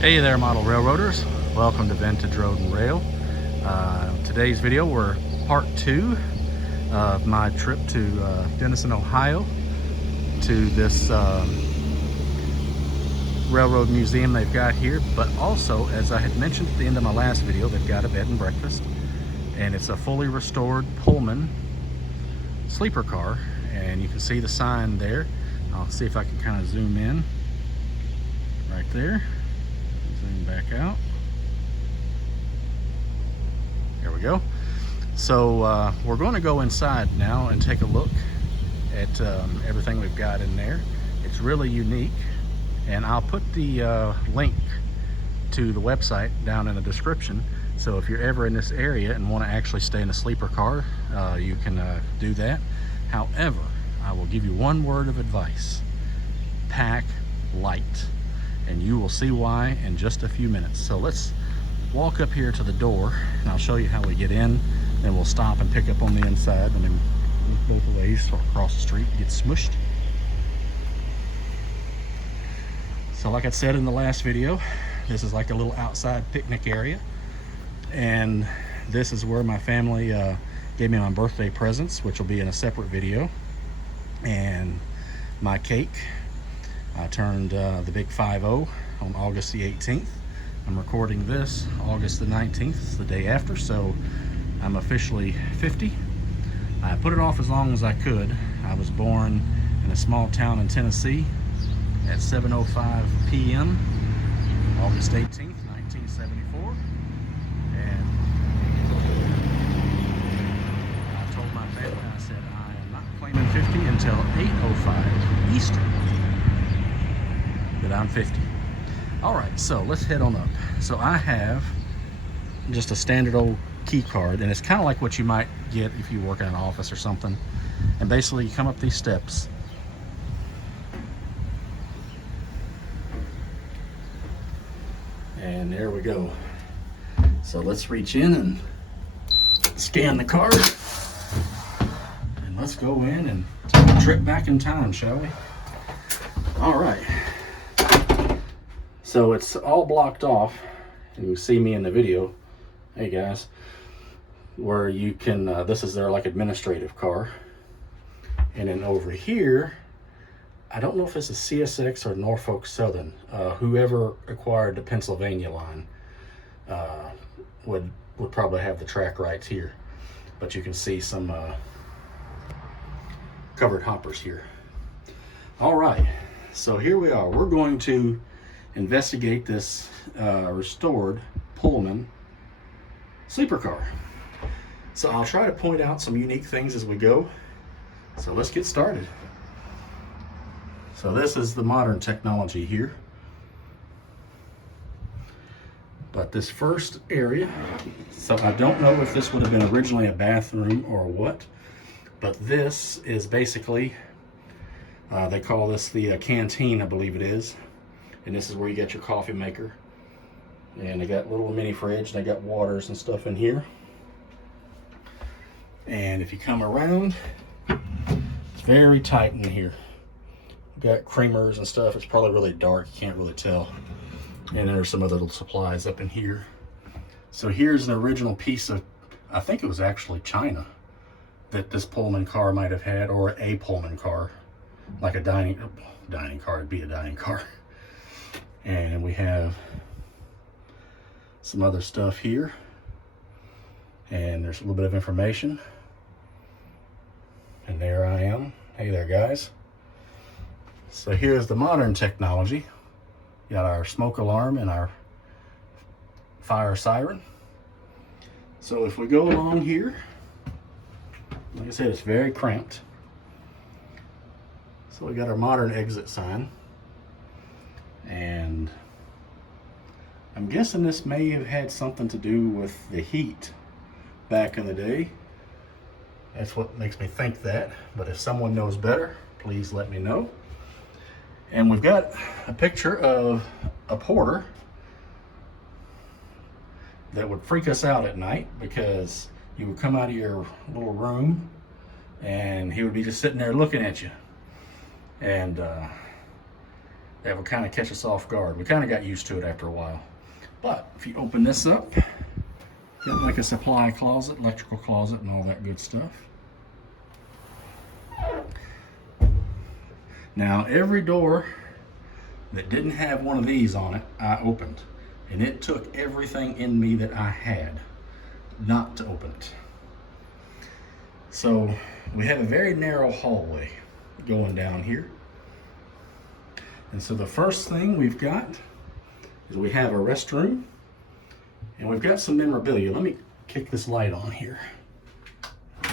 Hey there, model railroaders. Welcome to Vintage Road and Rail. Today's video, we're part 2 of my trip to Denison, Ohio, to this railroad museum they've got here. But also, as I had mentioned at the end of my last video, they've got a bed and breakfast, and it's a fully restored Pullman sleeper car, and you can see the sign there. I'll see if I can kind of zoom in right there. Zoom back out. There we go. So we're going to go inside now and take a look at everything we've got in there. It's really unique, and I'll put the link to the website down in the description. So if you're ever in this area and want to actually stay in a sleeper car, you can do that. However, I will give you one word of advice: pack light. And you will see why in just a few minutes. So let's walk up here to the door, and I'll show you how we get in. Then we'll stop and pick up on the inside, and then both ways across the street, get smushed. So like I said in the last video, this is like a little outside picnic area, and this is where my family gave me my birthday presents, which will be in a separate video. And my cake, I turned the big 5-0 on August the 18th. I'm recording this August the 19th, it's the day after, so I'm officially 50. I put it off as long as I could. I was born in a small town in Tennessee at 7:05 p.m. August 18th, 1974. And I told my family, I said, I am not claiming 50 until 8:05 Eastern. That I'm 50. All right, so let's head on up. So I have just a standard old key card, and it's kind of like what you might get if you work in an office or something. And basically you come up these steps, and there we go. So let's reach in and scan the card, and let's go in and take a trip back in time, shall we? All right. So it's all blocked off, and you can see me in the video. Hey guys, where you can, this is their like administrative car. And then over here, I don't know if this is CSX or Norfolk Southern. Whoever acquired the Pennsylvania line would probably have the track rights here. But you can see some covered hoppers here. All right, so here we are. We're going to investigate this restored Pullman sleeper car. So I'll try to point out some unique things as we go. So let's get started. So this is the modern technology here. But this first area, so I don't know if this would have been originally a bathroom or what, but this is basically, they call this the canteen, I believe it is. And this is where you get your coffee maker. And they got little mini fridge, they got waters and stuff in here. And if you come around, it's very tight in here. Got creamers and stuff. It's probably really dark, you can't really tell. And there's some other little supplies up in here. So here's an original piece of, I think it was actually China, that this Pullman car might have had, or a Pullman car. Like a dining car, it'd be a dining car. And we have some other stuff here, and there's a little bit of information. And there I am. Hey there guys. So here's the modern technology. Got our smoke alarm and our fire siren. So if we go along here, like I said, it's very cramped. So we got our modern exit sign. And I'm guessing this may have had something to do with the heat back in the day. That's what makes me think that. But if someone knows better, please let me know. And we've got a picture of a porter that would freak us out at night, because you would come out of your little room and he would be just sitting there looking at you. And that would kind of catch us off guard. We kind of got used to it after a while. But if you open this up, got like a supply closet, electrical closet, and all that good stuff. Now, every door that didn't have one of these on it, I opened. And it took everything in me that I had not to open it. So we have a very narrow hallway going down here. And so the first thing we've got is we have a restroom, and we've got some memorabilia. Let me kick this light on here.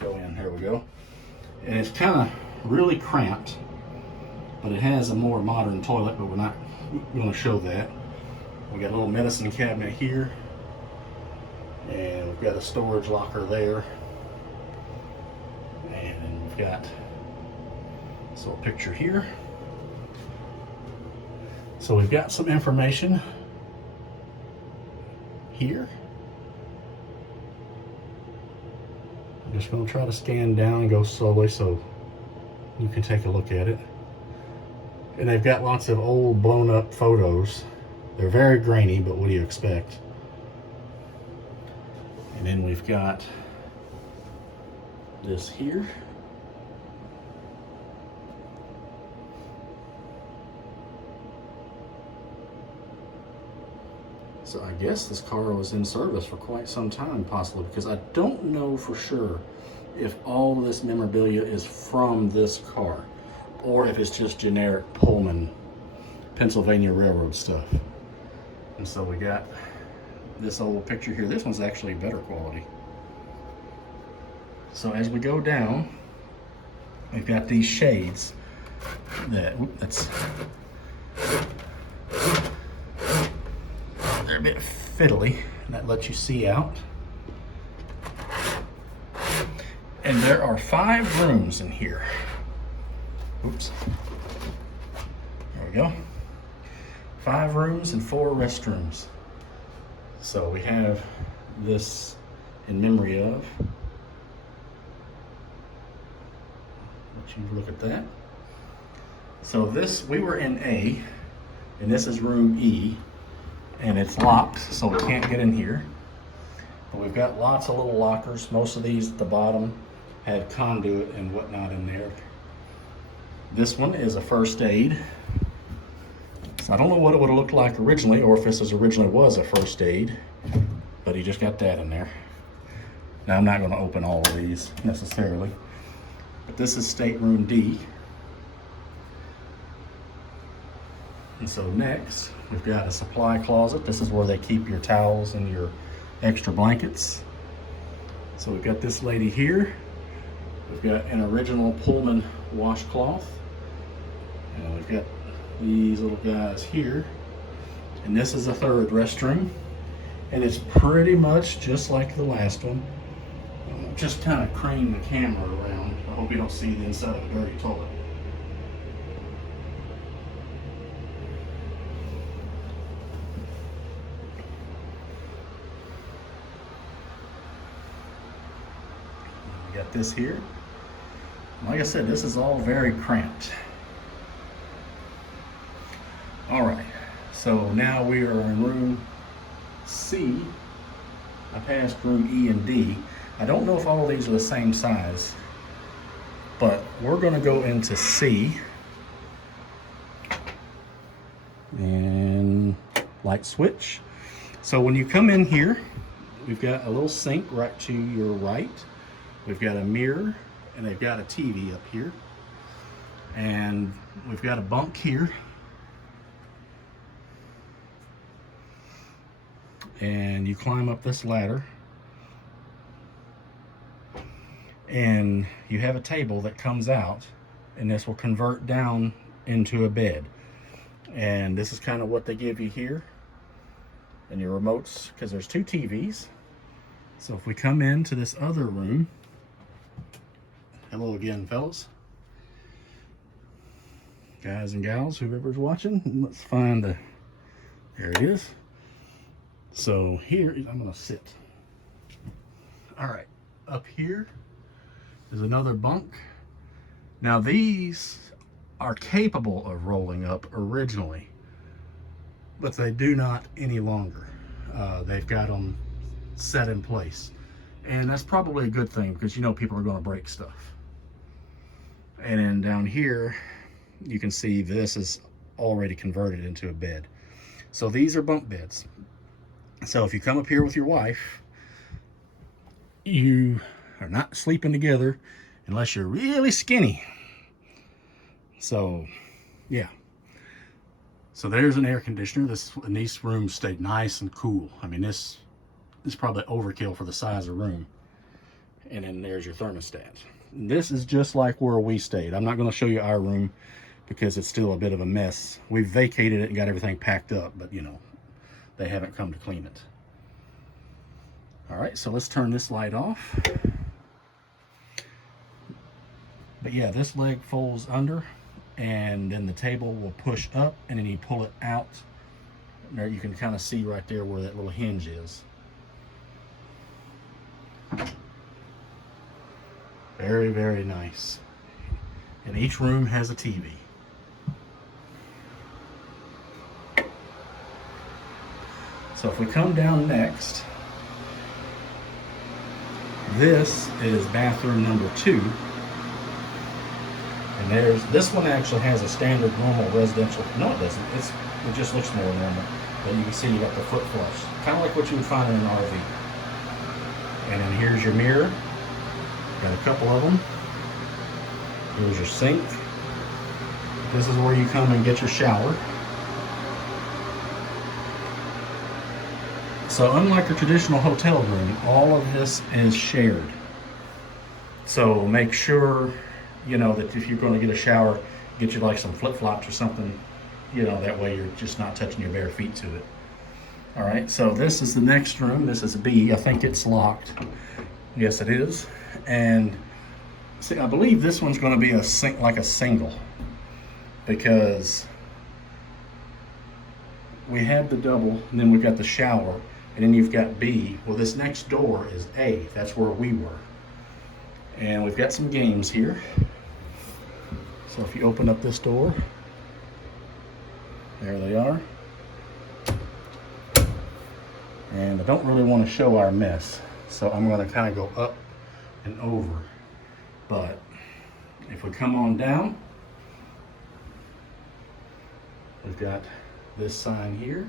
Go in, here we go. And it's kind of really cramped, but it has a more modern toilet, but we're not going to show that. We got a little medicine cabinet here, and we've got a storage locker there. And we've got this little picture here. So we've got some information here. I'm just going to try to scan down and go slowly so you can take a look at it. And they've got lots of old blown up photos. They're very grainy, but what do you expect? And then we've got this here. So I guess this car was in service for quite some time, possibly, because I don't know for sure if all of this memorabilia is from this car or if it's just generic Pullman, Pennsylvania Railroad stuff. And so we got this old picture here. This one's actually better quality. So as we go down, we've got these shades that's they're a bit fiddly, and that lets you see out. And there are 5 rooms in here. Oops. There we go. 5 rooms and 4 restrooms. So we have this in memory of. Let you look at that. So this, we were in A, and this is room E, and it's locked, so we can't get in here. But we've got lots of little lockers. Most of these at the bottom had conduit and whatnot in there. This one is a first aid. So I don't know what it would have looked like originally, or if this originally was a first aid, but he just got that in there. Now I'm not going to open all of these necessarily, but this is stateroom D. And so next, we've got a supply closet. This is where they keep your towels and your extra blankets. So we've got this lady here. We've got an original Pullman washcloth. And we've got these little guys here. And this is a 3rd restroom. And it's pretty much just like the last one. Just kind of crane the camera around. I hope you don't see the inside of a dirty toilet. We got this here. Like I said, this is all very cramped. All right, so now we are in room C. I passed room E and D. I don't know if all of these are the same size, but we're going to go into C. And light switch. So when you come in here, we've got a little sink right to your right. We've got a mirror, and they've got a TV up here. And we've got a bunk here. And you climb up this ladder. And you have a table that comes out, and this will convert down into a bed. And this is kind of what they give you here. And your remotes, because there's 2 TVs. So if we come into this other room, hello again, fellas, guys and gals, whoever's watching, let's find the, there it is. So here, I'm gonna sit. All right, up here is another bunk. Now these are capable of rolling up originally, but they do not any longer. They've got them set in place. And that's probably a good thing, because you know people are going to break stuff. And then down here, you can see this is already converted into a bed. So these are bunk beds. So if you come up here with your wife, you are not sleeping together unless you're really skinny. So yeah. So there's an air conditioner. And these rooms stayed nice and cool. I mean, this is probably overkill for the size of room. And then there's your thermostat. This is just like where we stayed. I'm not going to show you our room because it's still a bit of a mess. We've vacated it and got everything packed up, but you know, they haven't come to clean it. All right, so let's turn this light off. But yeah, this leg folds under, and then the table will push up, and then you pull it out. There you can kind of see right there where that little hinge is. Very, very nice. And each room has a TV. So if we come down next, this is bathroom number 2. And this one actually has a standard normal residential. No, it doesn't. It just looks more normal. But you can see you got the foot flush, kind of like what you would find in an RV. And then here's your mirror. Got a couple of them. Here's your sink. This is where you come and get your shower. So unlike a traditional hotel room, all of this is shared. So make sure, you know, that if you're going to get a shower, get you like some flip-flops or something, you know, that way you're just not touching your bare feet to it. All right, so this is the next room. This is B. I think it's locked. Yes, it is. And see, I believe this one's going to be like a single, because we had the double, and then we've got the shower, and then you've got B. Well, this next door is A. That's where we were. And we've got some games here. So if you open up this door, there they are. And I don't really want to show our mess, so I'm going to kind of go up and over. But if we come on down, we've got this sign here.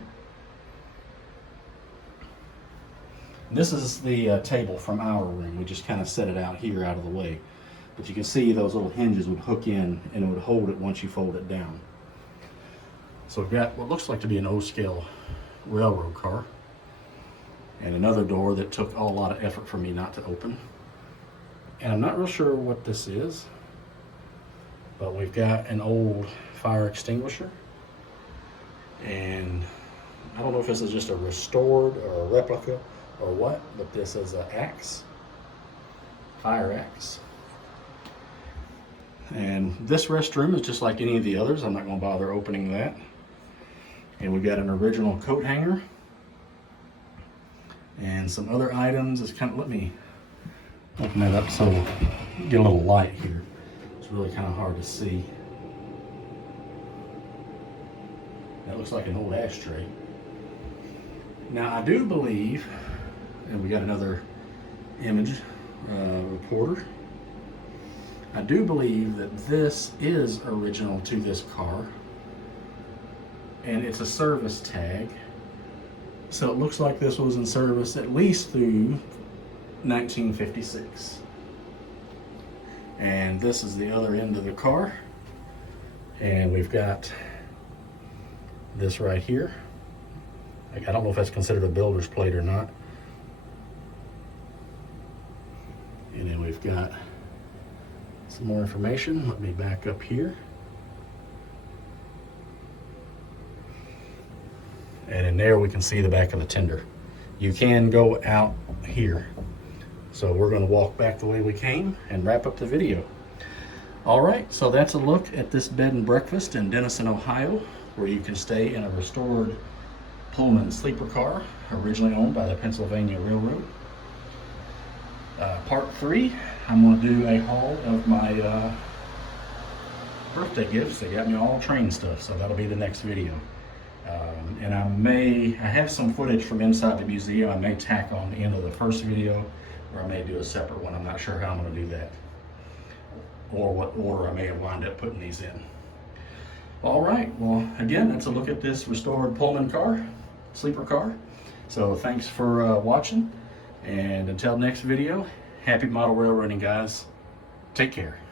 This is the table from our room. We just kind of set it out here out of the way. But you can see those little hinges would hook in and it would hold it once you fold it down. So we've got what looks like to be an O-scale railroad car. And another door that took a lot of effort for me not to open. And I'm not real sure what this is, but we've got an old fire extinguisher. And I don't know if this is just a restored or a replica or what, but this is an axe, fire axe. And this restroom is just like any of the others. I'm not going to bother opening that. And we've got an original coat hanger and some other items. It's kind of, let me open that up so we'll get a little light here. It's really kind of hard to see. That looks like an old ashtray. Now I do believe, and we got another image reporter. I do believe that this is original to this car, and it's a service tag. So it looks like this was in service at least through 1956. And this is the other end of the car. And we've got this right here. I don't know if that's considered a builder's plate or not. And then we've got some more information. Let me back up here. And in there we can see the back of the tender. You can go out here. So we're going to walk back the way we came and wrap up the video. All right, so that's a look at this bed and breakfast in Denison, Ohio, where you can stay in a restored Pullman sleeper car, originally owned by the Pennsylvania Railroad. Part 3, I'm going to do a haul of my birthday gifts. They got me all train stuff, so that'll be the next video. And I have some footage from inside the museum. I may tack on the end of the first video, or I may do a separate one. I'm not sure how I'm going to do that, or what order I may have wound up putting these in. All right, well, again, that's a look at this restored Pullman car, sleeper car. So thanks for watching, and until next video, happy model railroading, guys. Take care.